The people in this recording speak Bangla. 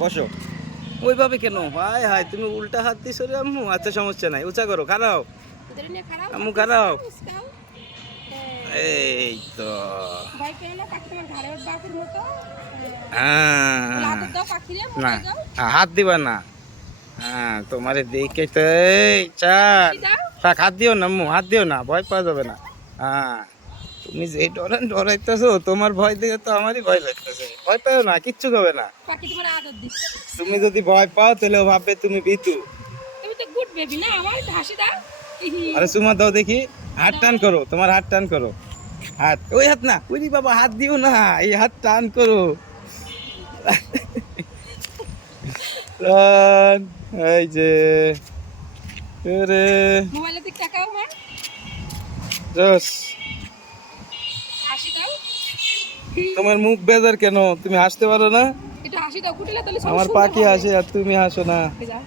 বসো। ওইভাবে কেন? হায় হায়, তুমি উল্টা হাত দিছো রে আম্মু। আচ্ছা সমস্যা নাই, উঁচা করো, খারাও ওদের নিয়ে খারাপ আম্মু, খারাও। উস্কাও। এই তো। ভয় পেও না, পাখি তোমার ঘাড়ে উঠবে বাপুর মতো। হ্যাঁ, আদর দাও পাখিরে, না, মোবাইল দাও। হাত দিবা না। হ্যাঁ, তোমারে দেখে তো এই চার। হাসি দাও। থাক, হাত দিও না আম্মু, হাত দিও না, ভয় পাওয়া যাবে না। হ্যাঁ, তুমি যে ডরাইতেছো, তোমার ভয় দেখে তো আমারই ভয় লাগতেছে। ভয় পাও না, কিচ্ছু হবে না। পাখি তোমার আদর দিচ্ছে। তুমি যদি ভয় পাও তাহলে ও ভাববে তুমি ভীতু। তুমি তো গুড বেবি না, আমার একটু হাসি দাও। আরে সুমা দাও দেখি, হাত টান করো, তোমার হাত টান করো। হাত, ওই হাত না, ওই বাবা, হাত দিও না, এই হাত টান করো। টান, এই যে রে মোবাইলের দিক তাকাও মা, জস। হাসি দাও। তোমার মুখ বেজার কেন? তুমি হাসতে পারো না? একটু হাসি দাও, কুটিলা তাহলে আমার পাখি হাসে আর তুমি হাসো না। সমস্যা।